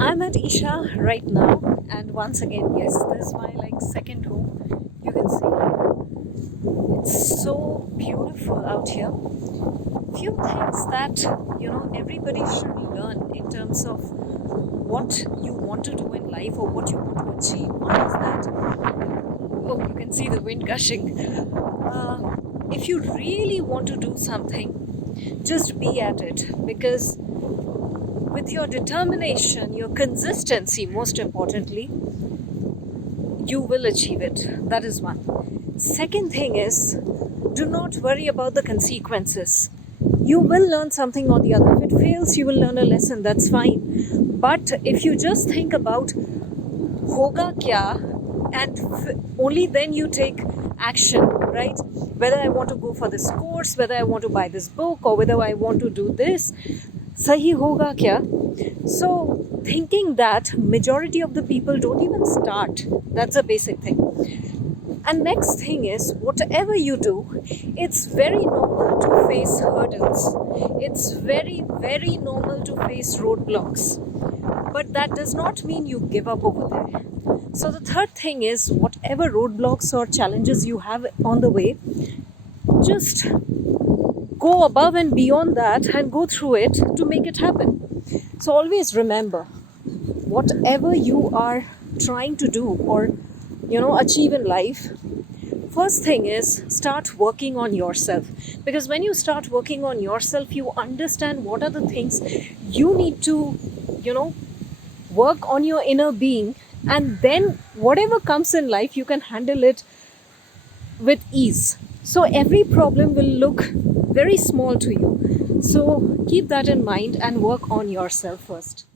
I'm at Isha right now, and once again, yes, this is my second home. You can see it's so beautiful out here. Few things that everybody should learn in terms of what you want to do in life or what you want to achieve. One is that, oh, you can see the wind gushing. If you really want to do something, just be at it, because with your determination, your consistency, most importantly, you will achieve it. That is one. Second thing is, do not worry about the consequences. You will learn something or the other. If it fails, you will learn a lesson. That's fine. But if you just think about hoga kya, and only then you take action, right? Whether I want to go for this course, whether I want to buy this book, or whether I want to do this, sahi hoga kya? So thinking that majority of the people don't even start. That's a basic thing. And next thing is, whatever you do, it's very normal to face hurdles. It's very, very normal to face roadblocks. But that does not mean you give up over there. So the third thing is, whatever roadblocks or challenges you have on the way, just go above and beyond that and go through it to make it happen. So always remember, whatever you are trying to do or achieve in life, first thing is start working on yourself. Because when you start working on yourself, you understand what are the things you need to work on your inner being, and then whatever comes in life, you can handle it with ease. So every problem will look very small to you. So keep that in mind and work on yourself first.